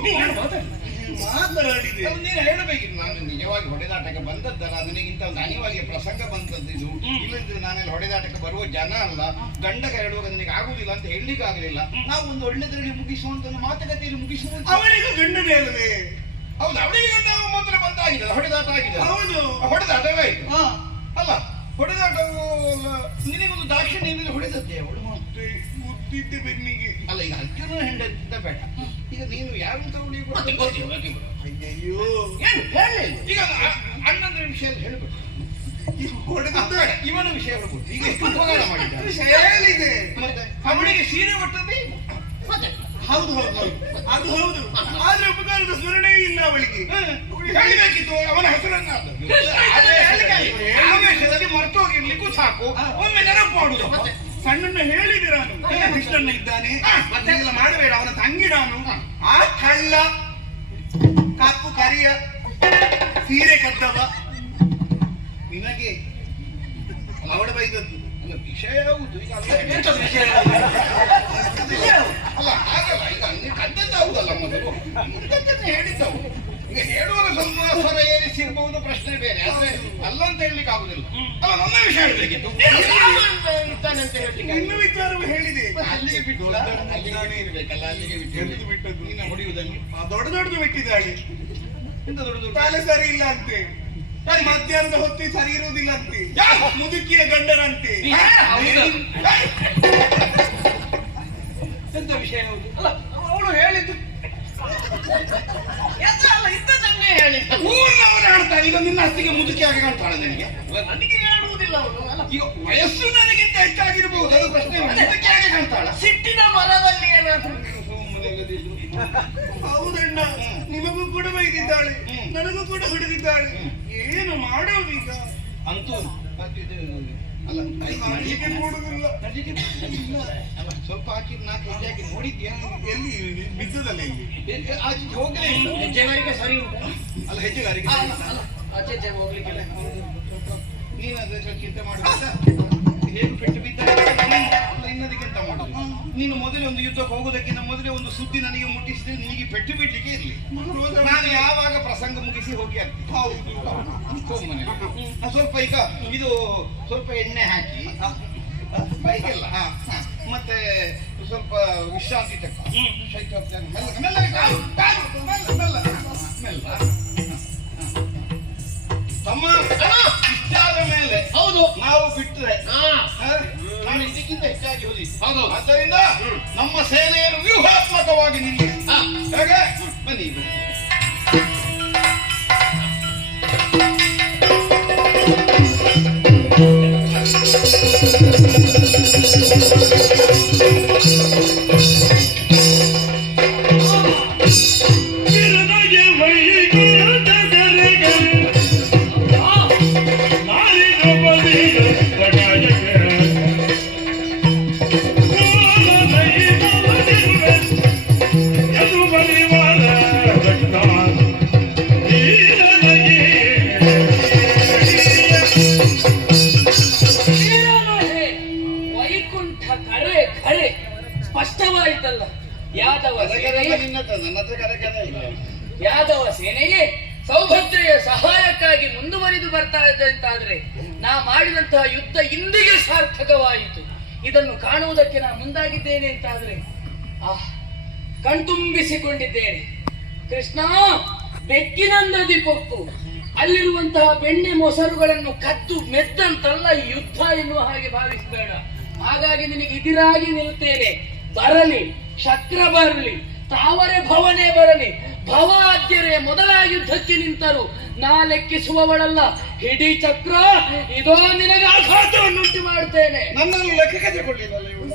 ಮಾತನಾಡಿದೆ. ಅದು ನೀನು ಹೇಳಬೇಕಿತ್ತು. ನಾನು ನಿಜವಾಗಿ ಹೊಡೆದಾಟಕ್ಕೆ ಬಂದದ್ದಲ್ಲ, ನನಗಿಂತ ಒಂದು ಅನಿವಾರ್ಯ ಪ್ರಸಂಗ ಬಂದದ್ದು ಇದು. ಇಲ್ಲಂದ್ರೆ ನಾನೆಲ್ಲ ಹೊಡೆದಾಟಕ್ಕೆ ಬರುವ ಜನ ಅಲ್ಲ. ಗಂಡಗ ಹೇಳುವಾಗ ನನಗೆ ಆಗುದಿಲ್ಲ ಅಂತ ಹೇಳಲಿಕ್ಕೆ ಆಗಲಿಲ್ಲ. ನಾವು ಒಂದು ಒಳ್ಳೆದರಲ್ಲಿ ಮುಗಿಸುವಂತ ಮಾತುಕತೆಯಲ್ಲಿ ಮುಗಿಸುವಂತ. ಅವನಿಗೆ ಗಂಡನೇ ಅಲ್ವೇ? ಹೌದು, ಅವಳಿಗೆ ಗಂಡ ಮಾತ್ರ ಬಂದಾಗಿದೆ, ಹೊಡೆದಾಟ ಆಗಿದೆ. ಹೌದು, ಹೊಡೆದಾಟವೇ ಆಯ್ತು. ಅಲ್ಲ, ಹೊಡೆದಾಟವು ನಿನಗೊಂದು ದಾಕ್ಷಿಣ್ಯದಲ್ಲಿ ಹೊಡೆದದ್ದೇ ಅವಳು. ಮತ್ತೆ ಮುತ್ತಿದ್ದೆ ಬೆನ್ನಿಗೆ. ಅಲ್ಲ, ಈಗ ಅರ್ಜುನ ಹೆಂಡತಿದ್ದ ಬೇಡ. ಈಗ ನೀನು ಯಾರು ಅಂತ ಅಯ್ಯಯ್ಯೋ, ಈಗ ಅಣ್ಣನ ವಿಷಯ ಹೇಳ್ಬೇಕು. ಹೊಡೆದದ್ದ ಇವನ ವಿಷಯ ಹೇಳ್ಬೋದು. ಈಗ ಎಷ್ಟು ಉಪಕಾರ ಮಾಡಿದ್ದಾರೆ. ಹೇಳಿದೆ. ಮತ್ತೆ ಅವಳಿಗೆ ಸೀರೆ ಕೊಟ್ಟದ್ದೇ ಹೌದು ಹೌದು ಹೌದು ಅದು ಹೌದು. ಆದ್ರೆ ಉಪಕಾರದ ಸ್ಮರಣೆ ಇಲ್ಲ ಅವಳಿಗೆ. ಹೇಳಿಬೇಕಿತ್ತು ಅವನ ಹೆಸರನ್ನ. ಆವೇಶದಲ್ಲಿ ಮರೆತು ಹೋಗಿರ್ಲಿಕ್ಕೂ ಸಾಕು, ಒಮ್ಮೆ ನೆನಪು ಮಾಡುದು. ಸಣ್ಣನ್ನ ಹೇಳಿದೆ ನಾನು, ಕೃಷ್ಣನ್ನ ಇದ್ದಾನೆ ಮತ್ತೆ ಎಲ್ಲ ಮಾಡಬೇಡ, ಅವನ ತಂಗಿ ನಾನು. ಆ ಕಳ್ಳ, ಕಪ್ಪು ಕರಿಯ, ಸೀರೆ ಕದ್ದವ ನಿನಗೆ ಅವಳ ಬೈದದ್ದು ಅಲ್ಲ, ವಿಷಯ ಹೌದು. ಈಗ ವಿಷಯ ಅಲ್ಲ ಹಾಗಲ್ಲ, ಈಗ ನೀವು ಕದ್ದದ್ದು ಹೌದಲ್ಲ ಮೊದಲು, ಕದ್ದನ್ನು ಹೇಳಿದ್ದವು. ಈಗ ಹೇಳುವಾಗ ಸ್ವಲ್ಪ ಸ್ವರ ಏರಿಸಿರ್ಬಹುದು, ಪ್ರಶ್ನೆ ಬೇರೆ. ಆದ್ರೆ ಅಲ್ಲ ಅಂತ ಹೇಳಲಿಕ್ಕೆ ಆಗುದಿಲ್ಲ. ಅಲ್ಲ, ನನ್ನ ವಿಷಯ ಹೇಳ್ಬೇಕಿತ್ತು. ಇರ್ತಾನಂತ ಹೇಳ್ಲಿಕ್ಕೆ ಇನ್ನು ವಿಚಾರವು ಹೇಳಿದೆ. ಅಲ್ಲಿಗೆ ಬಿಟ್ಟು ಅಲ್ಲಿಗೆ ಇರ್ಬೇಕಲ್ಲ, ಅಲ್ಲಿಗೆ ಬಿಟ್ಟು ಬಿಟ್ಟದ್ದು ನಿನ್ನ ಹೊಡೆಯುವುದನ್ನು ದೊಡ್ಡ ದೊಡ್ಡದು ಬಿಟ್ಟಿದ್ದಾಳೆ. ಎಂತ ದೊಡ್ಡದು ತಲೆ ಸರಿ ಇಲ್ಲ ಅಂತೆ, ಮಧ್ಯಾಹ್ನದ ಹೊತ್ತಿ ಸರಿ ಇರುವುದಿಲ್ಲ ಅಂತೆ, ಮುದುಕಿಯ ಗಂಡನಂತೆ. ಎಂತ ವಿಷಯ ಹೌದು. ಅಲ್ಲ ಅವಳು ಹೇಳಿದ್ದು ಅಲ್ಲ ಇದ್ದದನ್ನೇ ಹೇಳಿದ್ದು. ಊರಿನವರು ಹೇಳ್ತಾರೆ, ಈಗ ನಿನ್ನ ಅತ್ತಿಗೆ ಮುದುಕಿಯಾಗಿ ಕಾಣ್ತಾಳೆ ನನಗೆ. ನನಗೆ ಹೇಳುವುದಿಲ್ಲ ಅವಳು. ಅಲ್ಲ ಈಗ ವಯಸ್ಸು ನನಗಿಂತ ಹೆಚ್ಚಾಗಿರ್ಬಹುದು, ಅದು ಪ್ರಶ್ನೆ. ಮುದುಕಿಯಾಗಿ ಕಾಣ್ತಾಳ. ಸಿಟ್ಟಿನ ಮರದಲ್ಲಿ ಏನಾದ್ರು ಹೌದಣ್ಣ, ನಿಮಗೂ ಕೂಡ ಬೈದಿದ್ದಾಳೆ, ನನಗೂ ಕೂಡ ಹೊಡೆದಿದ್ದಾಳೆ. ಏನು ಮಾಡೋದೀಗ? ಅಂತೂ ಅಲ್ಲ, ಮಾಡ್ಲಿಕ್ಕೆ ಕೂಡುದಿಲ್ಲ. ಅಲ್ಲ, ಸ್ವಲ್ಪ ಹಾಕಿ 4 ಹೆಜ್ಜೆ ಹಾಕಿ ನೋಡಿದ್ಯಾ? ಎಲ್ಲಿ ಬಿದ್ದದಲ್ಲ ಇಲ್ಲಿ ಆಚೆ ಹೋಗ್ಲೇ ಇಲ್ಲ. ಹೆಜ್ಜೆಗಾರಿಕೆ ಸರಿ ಉಂಟು. ಅಲ್ಲ, ಹೆಜ್ಜೆಗಾರಿಗೆ ಆಚೆ ಹೋಗ್ಲಿಕ್ಕಿಲ್ಲ. ನೀನು ಅದಕ್ಕೆ ಚಿಂತೆ ಮಾಡುವಾಗ ಹೇಗೆ ಪೆಟ್ಟು ಬಿದ್ದ ಇನ್ನದಕ್ಕಿಂತ ಮಾಡುದು. ನೀನು ಮೊದಲೇ ಒಂದು ಯುದ್ಧಕ್ಕೆ ಹೋಗೋದಕ್ಕಿಂತ ಮೊದಲೇ ಒಂದು ಸುದ್ದಿ ನನಗೆ ಮುಟ್ಟಿಸಿದ್ರೆ ನಿನಗೆ ಪೆಟ್ಟು ಬಿಡ್ಲಿಕ್ಕೆ ಇರಲಿ. ನಾನು ಯಾವಾಗ ಪ್ರಸಂಗ ಮುಗಿಸಿ ಹೋಗಿ ಆಗ್ತೀನಿ. ಮನೆ ಸ್ವಲ್ಪ ಈಗ ಇದು ಸ್ವಲ್ಪ ಎಣ್ಣೆ ಹಾಕಿ ಬೈಕೆಲ್ಲ, ಮತ್ತೆ ಸ್ವಲ್ಪ ವಿಶ್ರಾಂತಿ ತಕ್ಕ ಶೈತ್ಯ ತಮ್ಮ. ಇಷ್ಟಾದ ಮೇಲೆ ಹೌದು ನಾವು ಬಿಟ್ಟರೆ ನಾನು ಇದಕ್ಕಿಂತ ಹೆಚ್ಚಾಗಿ ಹೋಗಿ. ಹೌದು. ಆದ್ದರಿಂದ ನಮ್ಮ ಸೇನೆಯನ್ನು ವ್ಯೂಹಾತ್ಮಕವಾಗಿ ನಿಲ್ಲಿ. ಹೇಗೆ ಬನ್ನಿ. ನಿನಗೆ ಮೈಗೂಟ ಕರೆಗೆ ನಾಲಿನ ಬದಿಯ ತಗಾಯಗೆ ಕೋಲದೈನ ಬದಿರುವೆ ಎದು ಬಲಿವಾರ ರಕ್ತ ನೀರನಗೆ ವೈಕುಂಠ ಕರೆ ಕರೆ ಸ್ಪಷ್ಟವಾಯಿತಲ್ಲ. ಯಾದವ ಸೇನೆಯೇ ನನ್ನ ಹತ್ರ ಕರೆಕದ ಇಲ್ಲ. ಯಾದವ ಸೇನೆಯೇ ಸೌಭದ್ರೆಯ ಸಹಾಯಕ್ಕಾಗಿ ಮುಂದುವರಿದು ಬರ್ತಾ ಇದೆ ಅಂತಾದ್ರೆ ನಾ ಮಾಡಿದಂತಹ ಯುದ್ಧ ಇಂದಿಗೆ ಸಾರ್ಥಕವಾಯಿತು. ಇದನ್ನು ಕಾಣುವುದಕ್ಕೆ ನಾ ಮುಂದಾಗಿದ್ದೇನೆ ಅಂತಾದ್ರೆ ಕಣ್ತುಂಬಿಸಿಕೊಂಡಿದ್ದೇನೆ. ಕೃಷ್ಣ, ಬೆಕ್ಕಿನಂದದಿ ಪೊಕ್ಕು ಅಲ್ಲಿರುವಂತಹ ಬೆಣ್ಣೆ ಮೊಸರುಗಳನ್ನು ಕದ್ದು ಮೆದ್ದಂತಲ್ಲ ಈ ಯುದ್ಧ ಎನ್ನುವ ಹಾಗೆ ಭಾವಿಸಬೇಡ. ಹಾಗಾಗಿ ನಿನಗೆ ಇದಿರಾಗಿ ನಿಲ್ತೇನೆ. ಬರಲಿ ಶಕ್ರ ಬರಲಿ, ತಾವರೆ ಭವನೇ ಬರಲಿ, ಭವಾದ್ಯರೇ ಮೊದಲಾಗಿ ಯುದ್ಧಕ್ಕೆ ನಿಂತರು ನಾ ಲೆಕ್ಕಿಸುವವಳಲ್ಲ. ಹಿಡೀ ಚಕ್ರ ಇದೋ ನಿನಗೆ ಆಘಾತವನ್ನುಂಟು ಮಾಡ್ತೇನೆ. ನನ್ನನ್ನು ಲೆಕ್ಕಕ್ಕೆ ತಗೊಳ್ಳಿಲ್ಲ ಇವರು.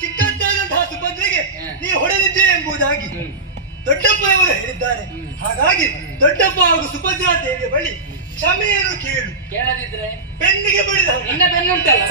ಚಿಕ್ಕದ್ದಾದಂತಹ ಸುಭದ್ರೆಗೆ ನೀ ಹೊಡೆದಿದ್ದೆ ಎಂಬುದಾಗಿ ದೊಡ್ಡಪ್ಪನವರು ಹೇಳಿದ್ದಾರೆ. ಹಾಗಾಗಿ ದೊಡ್ಡಪ್ಪ ಹಾಗೂ ಸುಭದ್ರಾ ದೇವಿಯ ಬಳಿ ಕ್ಷಮೆಯನ್ನು ಕೇಳು. ಕೇಳದಿದ್ರೆ ಬೆನ್ನಿಗೆ ಬಡಿದ ನಿನ್ನ ಬೆನ್ನುಂಟಲ್ಲ.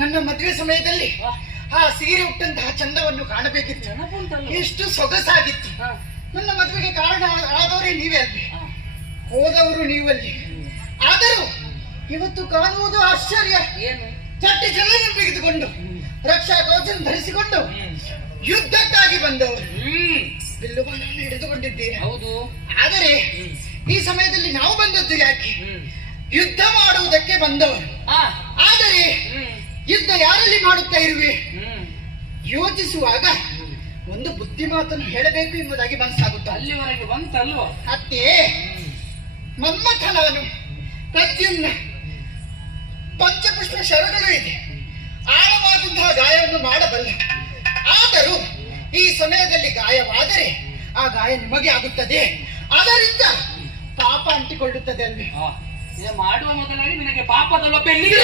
ನನ್ನ ಮದುವೆ ಸಮಯದಲ್ಲಿ ಆ ಸೀರೆ ಉಟ್ಟಂತಹ ಚಂದವನ್ನು ಕಾಣಬೇಕಿತ್ತು. ಎಷ್ಟು ಸೊಗಸಾಗಿತ್ತು. ನನ್ನ ಮದುವೆಗೆ ಕಾರಣ ಆದವರೇ ನೀವೇ ಅಲ್ವೇ, ಹೋದವರು ನೀವಲ್ಲಿ. ಆದರೂ ಇವತ್ತು ಕಾಣುವುದು ಆಶ್ಚರ್ಯ. ಏನು? ಚಟ್ಟಿ ಚೆಲ್ಲನ್ನು ಬಿಗಿದುಕೊಂಡು ರಕ್ಷಾ ಕವಚವನ್ನು ಧರಿಸಿಕೊಂಡು ಯುದ್ಧಕ್ಕಾಗಿ ಬಂದವರು ಬಿಲ್ಲು ಬಾಣವನ್ನು ಹಿಡಿದುಕೊಂಡಿದ್ದೀರಿ. ಹೌದು. ಆದರೆ ಈ ಸಮಯದಲ್ಲಿ ನಾವು ಬಂದದ್ದು ಯಾಕೆ? ಯುದ್ಧ ಮಾಡುವುದಕ್ಕೆ ಬಂದವರು. ಆದರೆ ಯುದ್ಧ ಯಾರಲ್ಲಿ ಮಾಡುತ್ತಾ ಇರುವೆ ಯೋಚಿಸುವಾಗ ಒಂದು ಬುದ್ಧಿ ಮಾತನ್ನು ಹೇಳಬೇಕು ಎಂಬುದಾಗಿ ಮನಸ್ಸಾಗುತ್ತೆ. ಅಲ್ಲಿವರೆಗೆ ಬಂತಲ್ವ ಅತ್ತೆ? ಮನ್ಮಥನವನು ಪ್ರದ್ಯುಮ್ನ ಪಂಚಪುಷ್ಪ ಶರಗಳು ಇದೆ, ಆಳವಾದಂತಹ ಗಾಯವನ್ನು ಮಾಡಬಲ್ಲ. ಆದರೂ ಈ ಸಮಯದಲ್ಲಿ ಗಾಯವಾದರೆ ಆ ಗಾಯ ನಿಮಗೆ ಆಗುತ್ತದೆ, ಅದರಿಂದ ಪಾಪ ಅಂಟಿಕೊಳ್ಳುತ್ತದೆ ಅಲ್ವೇ? ಮಾಡುವ ಮೊದಲಾಗಿ ನಿನಗೆ ಪಾಪದಲ್ಲ ಬೆನ್ನಿಗೆ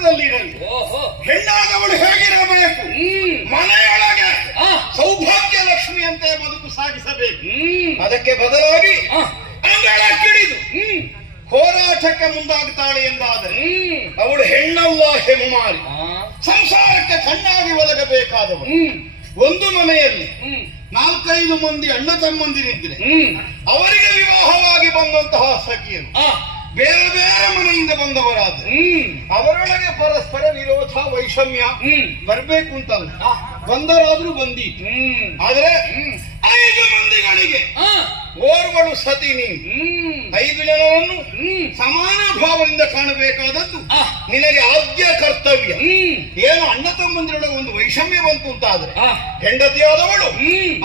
ಹತ್ತಿರದಲ್ಲಿರಲಿ. ಓಹೋ. ಹೆಣ್ಣಾದವಳು ಹೇಗಿರಬೇಕು? ಮನೆಯೊಳಗೆ ಸೌಭಾಗ್ಯ ಲಕ್ಷ್ಮಿಯಂತೆ ಬದುಕು ಸಾಗಿಸಬೇಕು. ಅದಕ್ಕೆ ಬದಲಾಗಿ ಅಂಗಳ ಕಿಡಿದು ಹೋರಾಟಕ್ಕೆ ಮುಂದಾಗುತ್ತಾಳೆ ಎಂದಾದರೆ ಅವಳು ಹೆಣ್ಣಲ್ಲ, ಹೆಮ್ಮಾರಿ. ಸಂಸಾರಕ್ಕೆ ಚೆನ್ನಾಗಿ ಒದಗಬೇಕಾದವಳು. ಒಂದು ಮನೆಯಲ್ಲಿ 4-5 ಮಂದಿ ಅಣ್ಣ ತಮ್ಮಂದಿರಿದ್ರೆ ಅವರಿಗೆ ವಿವಾಹವಾಗಿ ಬಂದಂತಹ ಸಖಿಯರು ಬೇರೆ ಬೇರೆ ಮನೆಯಿಂದ ಬಂದವರಾದ್ರೆ ಅವರೊಳಗೆ ಪರಸ್ಪರ ವಿರೋಧ ವೈಷಮ್ಯ ಬರ್ಬೇಕು ಅಂತಲ್ಲ, ಬಂದರಾದ್ರೂ ಬಂದೀತು. ಆದ್ರೆ 5 ಮಂದಿಗಳಿಗೆ ಓರ್ವಳು ಸತಿ ನೀನು 5 ಜನರನ್ನು ಸಮಾನ ಭಾವದಿಂದ ಕಾಣಬೇಕಾದದ್ದು ನಿನಗೆ ಆದ್ಯ ಕರ್ತವ್ಯ. ಏನು ಅಣ್ಣ ತಮ್ಮಂದಿರೊಳಗೆ ಒಂದು ವೈಷಮ್ಯ ಬಂತು ಅಂತಾದ್ರೆ ಹೆಂಡತಿಯಾದವಳು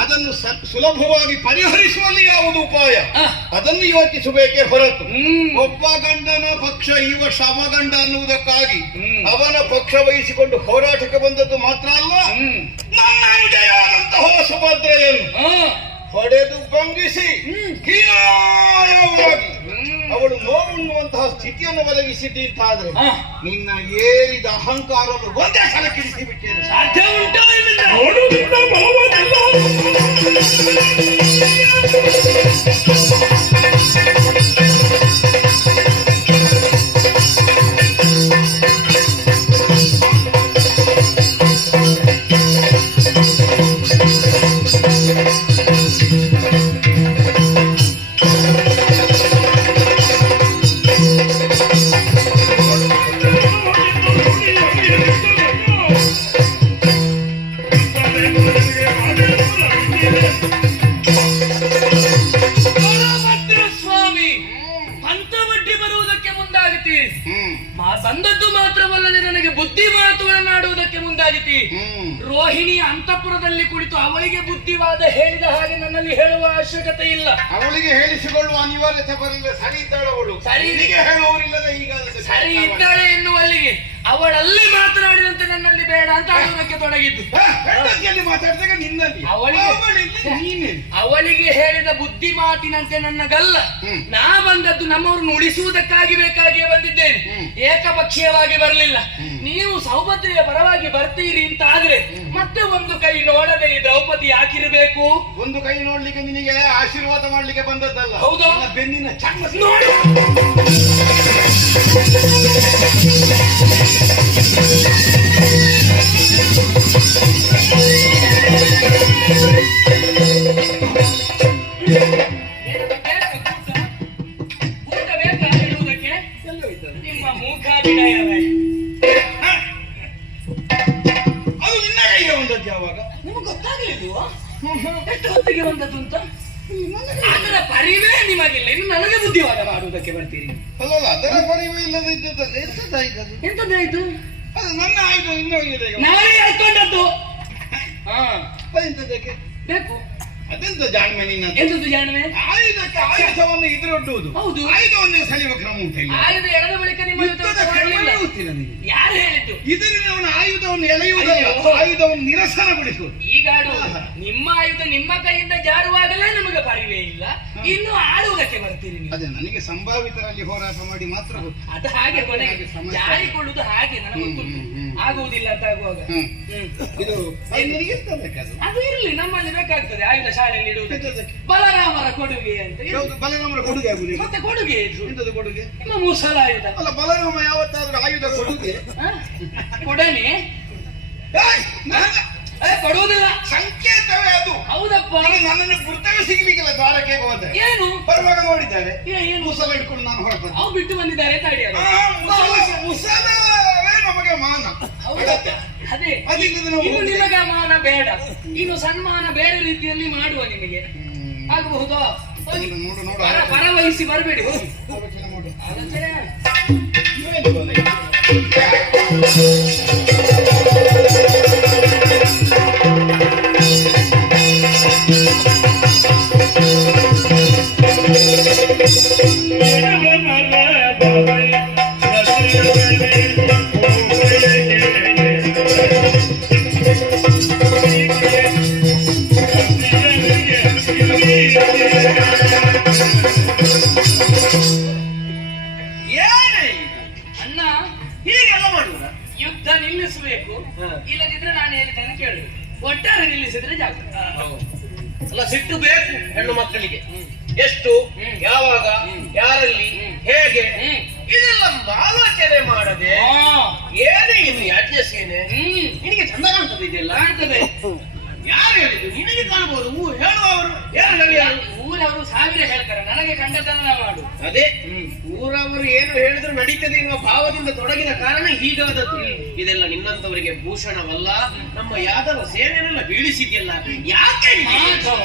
ಅದನ್ನು ಸುಲಭವಾಗಿ ಪರಿಹರಿಸುವಲ್ಲಿ ಯಾವುದು ಉಪಾಯ ಅದನ್ನು ಯೋಚಿಸಬೇಕೇ ಹೊರತು ಒಬ್ಬ ಗಂಡನ ಪಕ್ಷ ಇವ ಶವಗಂಡ ಅನ್ನುವುದಕ್ಕಾಗಿ ಅವನ ಪಕ್ಷ ವಹಿಸಿಕೊಂಡು ಹೋರಾಟಕ್ಕೆ ಬಂದದ್ದು ಮಾತ್ರ ಅಲ್ಲ, ನನ್ನ ಅನುಜಯಾದಂತಹ ಸುಭದ್ರೆಯನ್ನು ಹೊಡೆದು ಭಂಗಿಸಿ ಹೀನಾಯವಾಗಿ ಅವಳು ನೋವುಣ್ಣುವಂತಹ ಸ್ಥಿತಿಯನ್ನು ಒದಗಿಸಿದ್ದಾದ್ರೆ ನಿನ್ನ ಏರಿದ ಅಹಂಕಾರವನ್ನು ಒಂದೇ ಸಲ ಕಿಡಿಸಿ ಬಿಟ್ಟೇನೆ. ಸಾಧ್ಯ ಉಂಟಾ? ನೋಡುವುದರಿಂದ ಬಲವನ್ನೆಲ್ಲ ಸ್ವಾಮಿ ಪಂಚವಡ್ಡಿ ಬರುವುದಕ್ಕೆ ಮುಂದಾಗುತ್ತೀ. ಬಂದದ್ದು ಮಾತ್ರವಲ್ಲದೆ ನನಗೆ ಬುದ್ಧಿ ಮಾತುಗಳನ್ನಾಡುವುದಕ್ಕೆ ಮುಂದಾಗಿತಿ. ರೋಹಿಣಿ ಅಂತಃಪುರದಲ್ಲಿ ಕುಳಿತು ಅವಳಿಗೆ ಬುದ್ಧಿವಾದ ಹೇಳಿದ ಹಾಗೆ ನನ್ನಲ್ಲಿ ಹೇಳುವ ಅವಶ್ಯಕತೆ ಇಲ್ಲ. ಅವಳಿಗೆ ಹೇಳಿಸಿಕೊಳ್ಳುವ ಅನಿವಾರ್ಯತೆ ಬರಲಿಲ್ಲ. ಸರಿ ಇದ್ದಾಳೆ ಅವಳು, ಸರಿ ಹೇಳುವವರಿಲ್ಲದೆ ಈಗ ಸರಿ ಇದ್ದಾಳೆ ಎನ್ನುವಲ್ಲಿಗೆ ಅವಳಲ್ಲಿ ಮಾತನಾಡಿದಂತೆ ನನ್ನಲ್ಲಿ ಬೇಡ ಅಂತ ಆಡುವುದಕ್ಕೆ ತೊಡಗಿದ್ದು. ಮಾತಾಡಿದಾಗ ನಿನ್ನಲ್ಲಿ ಅವಳಿಗೆ ಹೇಳಿದ ಬುದ್ಧಿ ಮಾತಿನಂತೆ ನನ್ನಗಲ್ಲ. ನಾ ಬಂದದ್ದು ನಮ್ಮವ್ರನ್ನ ಉಳಿಸುವುದಕ್ಕಾಗಿ ಬೇಕಾಗಿಯೇ ಬಂದಿದ್ದೇನೆ, ಏಕಪಕ್ಷೀಯವಾಗಿ ಬರಲಿಲ್ಲ. ನೀವು ಸೌಭದ್ರೆಯ ಪರವಾಗಿ ಬರ್ತೀರಿ ಅಂತ ಆದ್ರೆ ಮತ್ತೆ ಒಂದು ಕೈ ನೋಡದೆ ಈ ದ್ರೌಪದಿ ಯಾಕಿರಬೇಕು? ಒಂದು ಕೈ ನೋಡ್ಲಿಕ್ಕೆ ನಿನಗೆ ಆಶೀರ್ವಾದ ಮಾಡ್ಲಿಕ್ಕೆ ಬಂದದ್ದಲ್ಲ, ಹೌದಾ? ಬೆನ್ನಿನ ಚರ್ಮ ನೋಡಿ. ನಿಮ್ಮ ಮೂಕಾಭಿನಯವೇ ಅದು ನಿನ್ನ ಕೈಗೆ ಬಂದದ್ದು ಯಾವಾಗ? ನಿಮಗೆ ಗೊತ್ತಾಗಲಿಲ್ವಾ ಎಷ್ಟು ಹೊತ್ತಿಗೆ ಬಂದದ್ದು ಅಂತ? ಅದರ ಪರಿವೇ ನಿಮಗಿಲ್ಲ, ಇನ್ನು ನನಗೆ ಬುದ್ಧಿವಾದ ಮಾಡುವುದಕ್ಕೆ ಬರ್ತೀರಿ. ಅಲ್ಲ, ಅದರ ಪರಿವೇ ಇಲ್ಲದೆ ಇದ್ದದ್ದು ಎಂತದಾಯ್ತದು? ಎಂತದ್ದಾಯ್ತು? ಅದು ನನ್ನ ಆಯ್ತು, ಇನ್ನೂ ಇದೆ. ನಾನೇ ಹೇಳ್ಕೊಂಡದ್ದು. ಹಾ, ಎಂತದಕ್ಕೆ ಬೇಕು ಅದೆಂತ ಜಾಣ್ಮೆ ನಿನ್ನ? ಎಂತದ್ದು ಜಾಣವೇ? ಆಯುಧಕ್ಕೆ ಆಯುಧವನ್ನು ಎದುರೊಡ್ಡುವುದು. ಹೌದು, ಆಯುಧವನ್ನೇ ಸೆಳೆಯುವ ಕ್ರಮ ಉಂಟು. ಆಯುಧ ಎಳೆದ ಬಳಿಕ ನಿಮ್ಮ ಯಾರು ಹೇಳಿದ್ದು? ಇದರಿಂದ ಅವನ ಆಯುಧವನ್ನು ಎಳೆಯುವುದಲ್ಲ, ಆಯುಧವನ್ನು ನಿರಸನಗೊಳಿಸುವುದು. ಈಗ ನಿಮ್ಮ ಆಯುಧ ನಿಮ್ಮ ಕೈಯಿಂದ ಜಾರುವಾಗಲೇ ನಮಗೆ ಪರಿವೇ ಇಲ್ಲ, ಇನ್ನು ಆಡುವುದಕ್ಕೆ ಬರ್ತೀರಿ ನೀವು. ಅದೇ ನನಗೆ ಸಂಭಾವಿತರಲ್ಲಿ ಹೋರಾಟ ಮಾಡಿ ಮಾತ್ರ ಅದು ಹಾಗೆ ಕೊನೆಗೆ ಜಾರಿಕೊಳ್ಳುವುದು ಹಾಗೆ ನನಗೆ ಗೊತ್ತುಂಟು. ಆಗುವುದಿಲ್ಲ ಅಂತ ಆಗುವಾಗ ಇದು ಅದು ಇರಲಿ, ನಮ್ಮಲ್ಲಿ ಬೇಕಾಗ್ತದೆ ಆಯುಧ ಶಾಲೆಯಲ್ಲಿ ಇಡುವುದಕ್ಕೆ. ಬಲರಾಮರ ಕೊಡುಗೆ ಅಂತ. ಬಲರಾಮರ ಕೊಡುಗೆ ಆಗುದಿಲ್ಲ, ಮತ್ತೆ ಕೊಡುಗೆ ಇದು ಕೊಡುಗೆ ನಿಮ್ಮ ಮುಸಲ ಆಯುಧ ಅಲ್ಲ. ಬಲರಾಮ ಯಾವತ್ತಾದ್ರೂ ಆಯುಧ ಕೊಡುಗೆ ಕೊಡನೆ ಕೊಡುವುದಿಲ್ಲ, ಸಂಕೇತವೇ ಅದು. ಹೌದಪ್ಪ, ನನ್ನನ್ನು ಗುರ್ತವೇ ಸಿಗ್ಲಿಕ್ಕಿಲ್ಲ. ದ್ವಾರಕ್ಕೆ ಹೋದ್ರೆ ಏನು ಬರುವಾಗ ನೋಡಿದ್ದಾರೆ, ಏನು ಮುಸಲ ಇಟ್ಕೊಂಡು ನಾನು ಹೊರಟು ಅವು ಬಿಟ್ಟು ಬಂದಿದ್ದಾರೆ ತಾಡಿಯರು. ಮುಸಲವೇ ನಮಗೆ ಮಾನ. ಅದೇ ಇನ್ನು ನಿಮಗೆ ಮಾನ ಬೇಡ, ಇನ್ನು ಸನ್ಮಾನ ಬೇರೆ ರೀತಿಯಲ್ಲಿ ಮಾಡುವ ನಿಮಗೆ ಆಗಬಹುದಾ? ಪರ ವಹಿಸಿ ಬರಬೇಡಿ, ಹೋಗಿ. ಹೀಗೆಲ್ಲ ಮಾಡುವ ಯುದ್ಧ ನಿಲ್ಲಿಸಬೇಕು, ಇಲ್ಲದಿದ್ರೆ ನಾನು ಹೇಳಿದ್ದನ್ನು ಕೇಳಬೇಕು. ಒಟ್ಟಾರೆ ನಿಲ್ಲಿಸಿದ್ರೆ ಜಾಗ. ಅಲ್ಲ, ಸಿಟ್ಟು ಬೇಕು ಹೆಣ್ಣು ಮಕ್ಕಳಿಗೆ. ಎಷ್ಟು, ಯಾವಾಗ, ಯಾರಲ್ಲಿ, ಹೇಗೆ ಇದೆಲ್ಲ ಆಲೋಚನೆ ಮಾಡದೆ ಏನೇ ಇನ್ನು ಯಾಜ್ಞ ಸೇನೆ ನಿನಗೆ ಚಂದ ಕಾಣ್ತದೆ. ಇದೆಲ್ಲ ಕಾಣ್ತದೆ. ಯಾರು ಹೇಳಿದ್ರು? ನಿನಗೆ ಕಾಣಬಹುದು. ಹೇಳುವವರು ಏನು ಹೇಳಿದ್ರು? ಊರವರು ಸಾವಿರ ಹೇಳ್ತಾರೆ, ನನಗೆ ಕಂಡದನ್ನ ಮಾಡು. ಅದೇ ಊರವರು ಏನು ಹೇಳಿದ್ರು ನಡೀತದೆ ಎನ್ನುವ ಭಾವದಿಂದ ತೊಡಗಿದ ಕಾರಣ ಹೀಗಾದದ್ದು. ಇದೆಲ್ಲ ನಿನ್ನಂತವರಿಗೆ ಭೂಷಣವಲ್ಲ. ನಮ್ಮ ಯಾದವ ಸೇನೆಯನ್ನೆಲ್ಲ ಬೀಳಿಸಿದ್ಯಲ್ಲ, ಯಾಕೆ? ಮಾಧವ